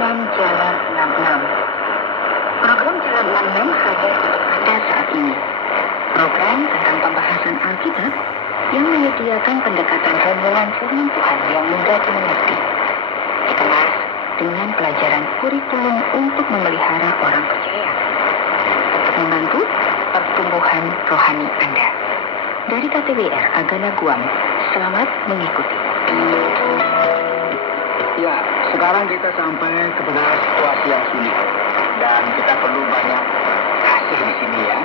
program Jalan 66. Program Jalan 66 hadir untuk Anda saat ini. Program tentang pembahasan Alkitab yang menyediakan pendekatan renungan firman Tuhan yang mudah dimengerti. Dikemas dengan pelajaran kurikulum untuk memelihara orang percaya, untuk membantu pertumbuhan rohani Anda. Dari KTWR Agana Guam, selamat mengikuti. Ya, sekarang kita sampai kepada situasi yang sulit dan kita perlu banyak kasih di sini ya.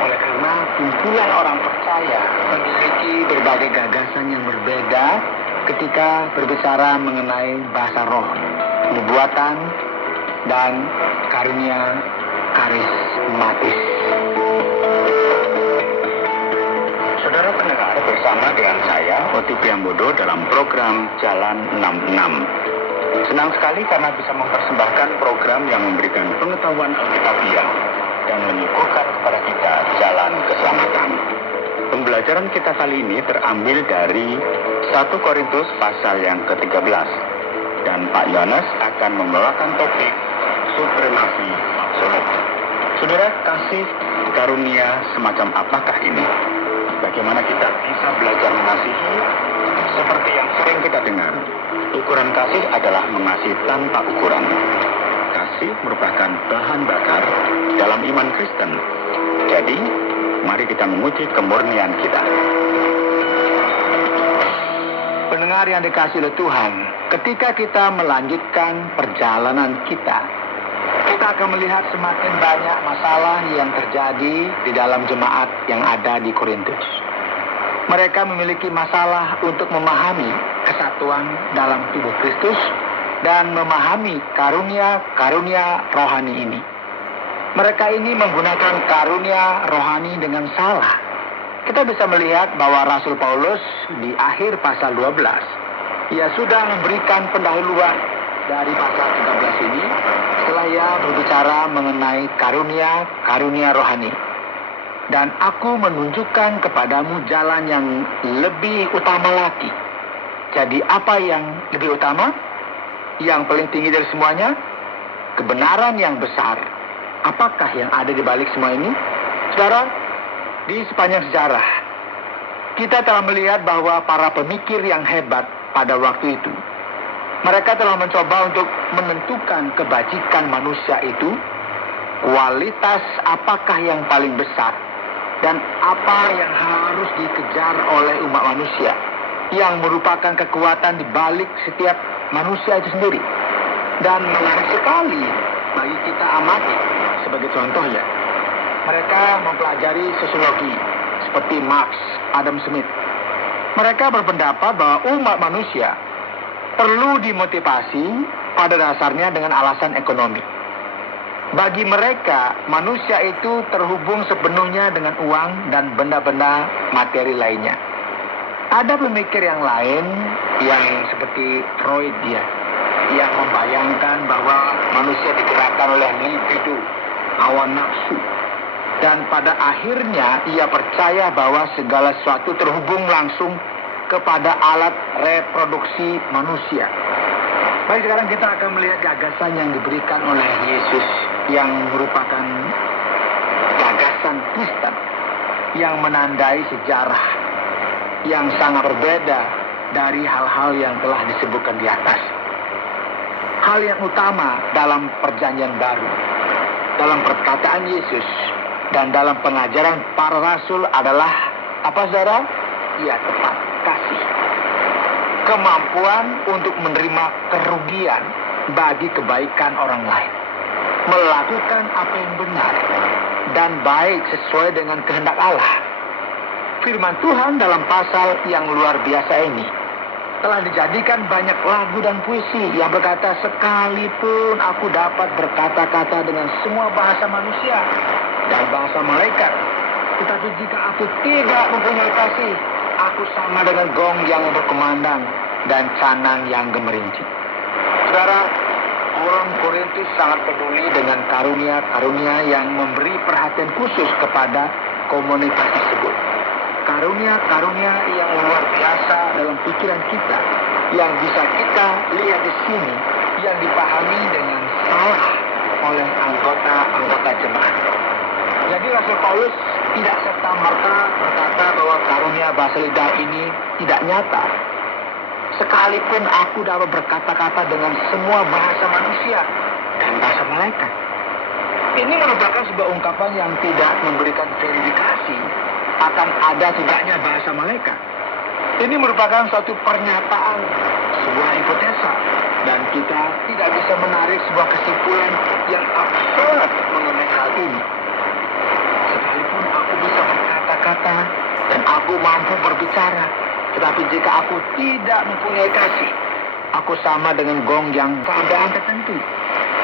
Oleh karena kumpulan orang percaya memiliki berbagai gagasan yang berbeda ketika berbicara mengenai bahasa roh, nubuatan, dan karunia karismatis. Saudara pendengar, bersama dengan saya, Oti Priambodo dalam program Jalan 66. Senang sekali karena bisa mempersembahkan program yang memberikan pengetahuan Alkitabiah dan menyuguhkan kepada kita jalan keselamatan. Pembelajaran kita kali ini terambil dari 1 Korintus pasal yang ke-13. Dan Pak Yohanes akan membawakan topik supremasi absolut. Saudara, kasih karunia semacam apakah ini? Bagaimana kita bisa belajar mengasihi? Seperti yang sering kita dengar, ukuran kasih adalah mengasihi tanpa ukuran. Kasih merupakan bahan bakar dalam iman Kristen. Jadi, mari kita menguji kemurnian kita. Pendengar yang dikasihi oleh Tuhan, ketika kita melanjutkan perjalanan kita akan melihat semakin banyak masalah yang terjadi di dalam jemaat yang ada di Korintus. Mereka memiliki masalah untuk memahami kesatuan dalam tubuh Kristus dan memahami karunia rohani ini. Mereka ini menggunakan karunia rohani dengan salah. Kita bisa melihat bahwa Rasul Paulus di akhir pasal 12, ia sudah memberikan pendahuluan dari pasal 13 ini setelah ia berbicara mengenai karunia rohani. Dan aku menunjukkan kepadamu jalan yang lebih utama lagi. Jadi apa yang lebih utama? Yang paling tinggi dari semuanya? Kebenaran yang besar. Apakah yang ada di balik semua ini? Saudara, di sepanjang sejarah, kita telah melihat bahwa para pemikir yang hebat pada waktu itu, mereka telah mencoba untuk menentukan kebajikan manusia itu, kualitas apakah yang paling besar, dan apa yang harus dikejar oleh umat manusia, yang merupakan kekuatan di balik setiap manusia itu sendiri. Dan menarik sekali bagi kita amati, sebagai contoh ya, mereka mempelajari sosiologi seperti Marx, Adam Smith. Mereka berpendapat bahwa umat manusia perlu dimotivasi pada dasarnya dengan alasan ekonomi. Bagi mereka, manusia itu terhubung sepenuhnya dengan uang dan benda-benda materi lainnya. Ada pemikir yang lain yang seperti Freud yang membayangkan bahwa manusia digerakkan oleh libido, hawa nafsu. Dan pada akhirnya ia percaya bahwa segala sesuatu terhubung langsung kepada alat reproduksi manusia. Baik, sekarang kita akan melihat gagasan yang diberikan oleh Yesus yang merupakan gagasan Kristen yang menandai sejarah yang sangat berbeda dari hal-hal yang telah disebutkan di atas. Hal yang utama dalam perjanjian baru, dalam perkataan Yesus dan dalam pengajaran para rasul adalah apa, saudara? Ya, tepat kasih. Kemampuan untuk menerima kerugian bagi kebaikan orang lain. Melakukan apa yang benar dan baik sesuai dengan kehendak Allah. Firman Tuhan dalam pasal yang luar biasa ini telah dijadikan banyak lagu dan puisi yang berkata, sekalipun aku dapat berkata-kata dengan semua bahasa manusia dan bahasa malaikat, tetapi jika aku tidak mempunyai kasih, aku sama dengan gong yang berkumandang dan canang yang gemerincing. Saudara, orang Korintus sangat peduli dengan karunia yang memberi perhatian khusus kepada komunitas tersebut. Karunia yang luar biasa dalam pikiran kita, yang bisa kita lihat di sini, yang dipahami dengan oleh anggota-anggota jemaat. Jadi Rasul Paulus tidak serta-merta berkata bahwa karunia bahasa lidah ini tidak nyata. Sekalipun aku dapat berkata-kata dengan semua bahasa manusia dan bahasa malaikat. Ini merupakan sebuah ungkapan yang tidak memberikan verifikasi akan ada tidaknya bahasa malaikat. Ini merupakan suatu pernyataan, sebuah hipotesa, dan kita tidak bisa menarik sebuah kesimpulan yang absurd mengenai hal ini. Sekalipun aku bisa berkata-kata dan aku mampu berbicara, tetapi jika aku tidak mempunyai kasih, aku sama dengan gong yang keadaan tertentu.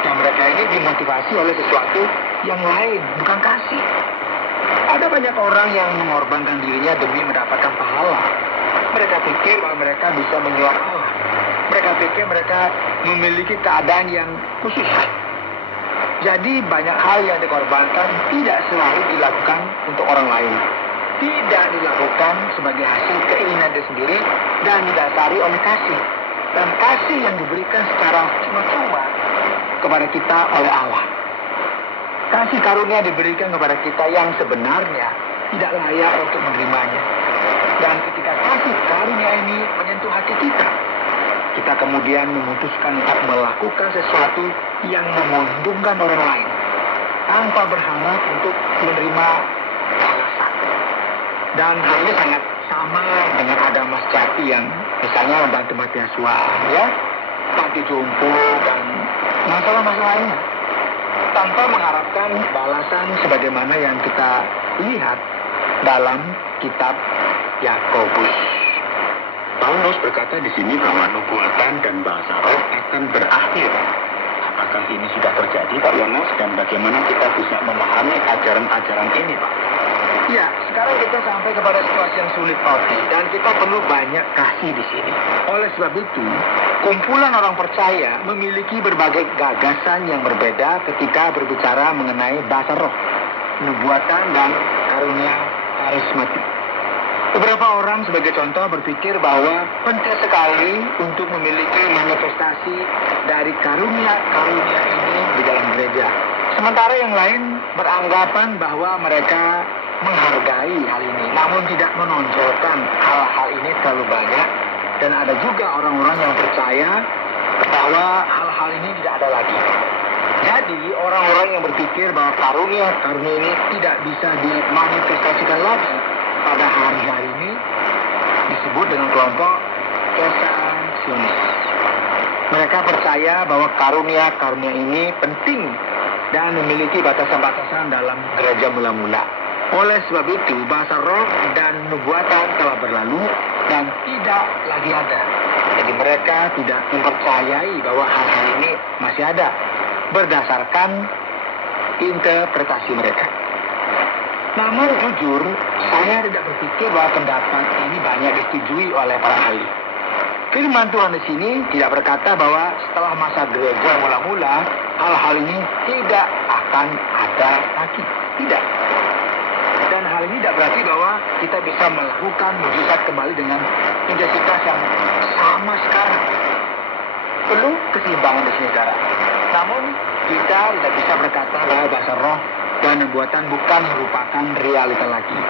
Dan mereka ini dimotivasi oleh sesuatu yang lain, bukan kasih. Ada banyak orang yang mengorbankan dirinya demi mendapatkan pahala. Mereka pikir bahwa mereka bisa menyuap Allah. Mereka pikir mereka memiliki keadaan yang khusus. Jadi banyak hal yang dikorbankan tidak selalu dilakukan untuk orang lain. Tidak dilakukan sebagai hasil keinginan dia sendiri dan didasari oleh kasih. Dan kasih yang diberikan secara cuma-cuma kepada kita oleh Allah. Kasih karunia diberikan kepada kita yang sebenarnya tidak layak untuk menerimanya. Dan ketika kasih karunia ini menyentuh hati kita, kita kemudian memutuskan untuk melakukan sesuatu yang menguntungkan orang lain tanpa berharap untuk menerima balasan. Dan hal ini sangat sama dengan agama sejati yang misalnya membantu mati asuhan, ya, panti jompo dan masalah-masalah lainnya, tanpa mengharapkan balasan sebagaimana yang kita lihat dalam kitab Yakobus. Paulus berkata di sini bahwa nubuatan dan bahasa roh akan berakhir. Apakah ini sudah terjadi, Pak Yonas? Dan bagaimana kita bisa memahami ajaran-ajaran ini, Pak? Ya, sekarang kita sampai kepada situasi yang sulit, Pak. Dan kita perlu banyak kasih di sini. Oleh sebab itu, kumpulan orang percaya memiliki berbagai gagasan yang berbeda ketika berbicara mengenai bahasa roh, nubuatan, dan karunia karismatik. Beberapa orang sebagai contoh berpikir bahwa penting sekali untuk memiliki manifestasi dari karunia-karunia ini di dalam gereja. Sementara yang lain beranggapan bahwa mereka menghargai hal ini, namun tidak menonjolkan hal-hal ini terlalu banyak. Dan ada juga orang-orang yang percaya bahwa hal-hal ini tidak ada lagi. Jadi orang-orang yang berpikir bahwa karunia-karunia ini tidak bisa dimanifestasikan lagi pada hari-hari ini disebut dengan kelompok kesasionis. Mereka percaya bahwa karunia-karunia ini penting dan memiliki batasan-batasan dalam gereja mula-mula. Oleh sebab itu, bahasa roh dan nubuatan telah berlalu dan tidak lagi ada. Jadi mereka tidak mempercayai bahwa hal-hal ini masih ada berdasarkan interpretasi mereka. Namun jujur, saya tidak berpikir bahwa pendapat ini banyak disetujui oleh para ahli. Firman Tuhan di sini tidak berkata bahwa setelah masa gereja mula-mula, hal-hal ini tidak akan ada lagi. Tidak. Dan hal ini tidak berarti bahwa kita bisa melakukan mujizat kembali dengan intensitas yang sama sekarang. Perlu keseimbangan di sini, saudara. Namun kita tidak bisa berkata bahwa bahasa roh dan nubuatan bukan merupakan realita lagi.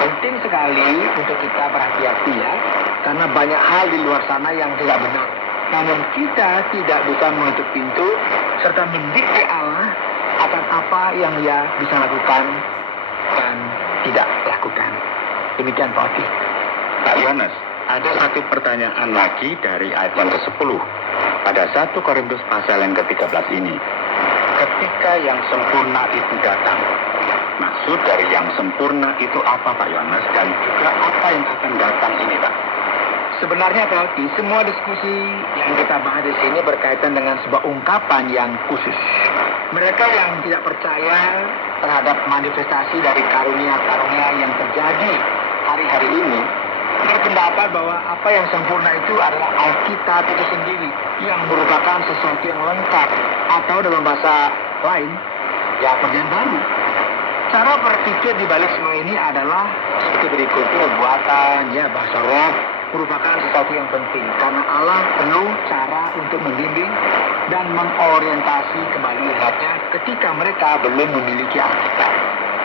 Penting sekali untuk kita berhati-hati, ya, karena banyak hal di luar sana yang tidak benar. Namun kita tidak bisa menutup pintu serta mendikte Allah akan apa yang Dia bisa lakukan dan tidak lakukan. Demikian, Pak Oti. Pak Yonas, ada satu pertanyaan lagi dari ayat yang ke-10. Pada 1 Korintus pasal yang ke-13 ini, ketika yang sempurna itu datang. Maksud dari yang sempurna itu apa, Pak Yonas? Dan juga apa yang akan datang ini, Pak? Sebenarnya, Pak Oti, semua diskusi yang kita bahas di sini berkaitan dengan sebuah ungkapan yang khusus. Mereka yang tidak percaya terhadap manifestasi dari karunia-karunia yang terjadi hari-hari ini berpendapat bahwa apa yang sempurna itu adalah Alkitab itu sendiri yang merupakan sesuatu yang lengkap, atau dalam bahasa lain, ya, perjanjian baru. Cara berpikir di balik semua ini adalah seperti berikut: nubuatan, ya, bahasa roh, merupakan sesuatu yang penting karena Allah perlu cara untuk membimbing dan mengorientasi kembali umatnya ketika mereka belum memiliki Alkitab.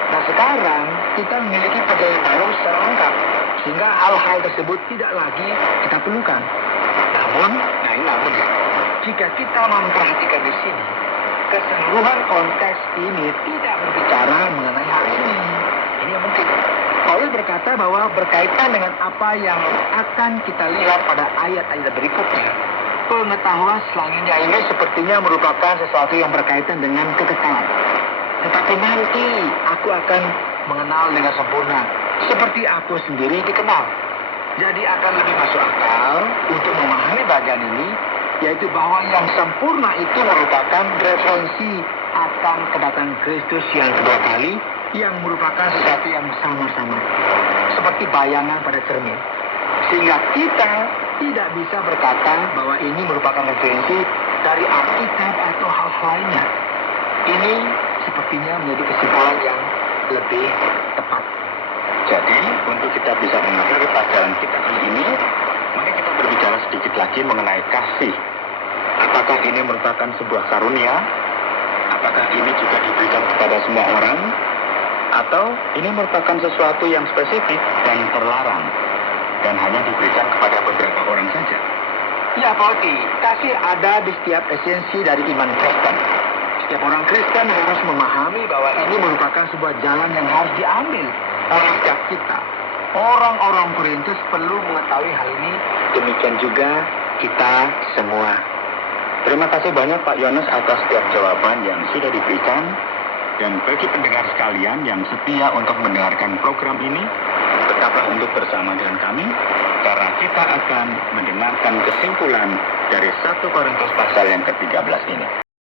Nah sekarang kita memiliki perjanjian baru secara lengkap sehingga hal-hal tersebut tidak lagi kita perlukan. Namun ya, jika kita memperhatikan di sini, keseluruhan konteks ini tidak berbicara mengenai hal ini. Ini yang penting. Paulus berkata bahwa berkaitan dengan apa yang akan kita lihat pada ayat-ayat berikutnya, pengetahuan selanjutnya ini sepertinya merupakan sesuatu yang berkaitan dengan kekekalan. Tetapi nanti aku akan mengenal dengan sempurna, seperti aku sendiri dikenal. Jadi akan lebih masuk akal untuk memahami bagian ini, yaitu bahwa yang sempurna itu merupakan referensi akan kedatangan Kristus yang kedua kali, yang merupakan sesuatu yang sama-sama, seperti bayangan pada cermin. Sehingga kita tidak bisa berkata bahwa ini merupakan referensi dari Alkitab atau hal lainnya. Ini sepertinya menjadi kesimpulan yang lebih tepat. Jadi, untuk kita bisa mengakhiri pelajaran kita kali ini, mari kita berbicara sedikit lagi mengenai kasih. Apakah ini merupakan sebuah karunia? Apakah ini juga diberikan kepada semua orang? Atau ini merupakan sesuatu yang spesifik dan terlarang dan hanya diberikan kepada beberapa orang saja? Ya, Poti, kasih ada di setiap esensi dari iman Kristen. Setiap orang Kristen harus memahami bahwa ini merupakan sebuah jalan yang harus diambil oleh setiap kita. Orang-orang Korintus perlu mengetahui hal ini, demikian juga kita semua. Terima kasih banyak Pak Yones atas setiap jawaban yang sudah diberikan. Dan bagi pendengar sekalian yang setia untuk mendengarkan program ini, tetaplah untuk bersama dengan kami, karena kita akan mendengarkan kesimpulan dari 1 Korintus pasal yang ke-13 ini.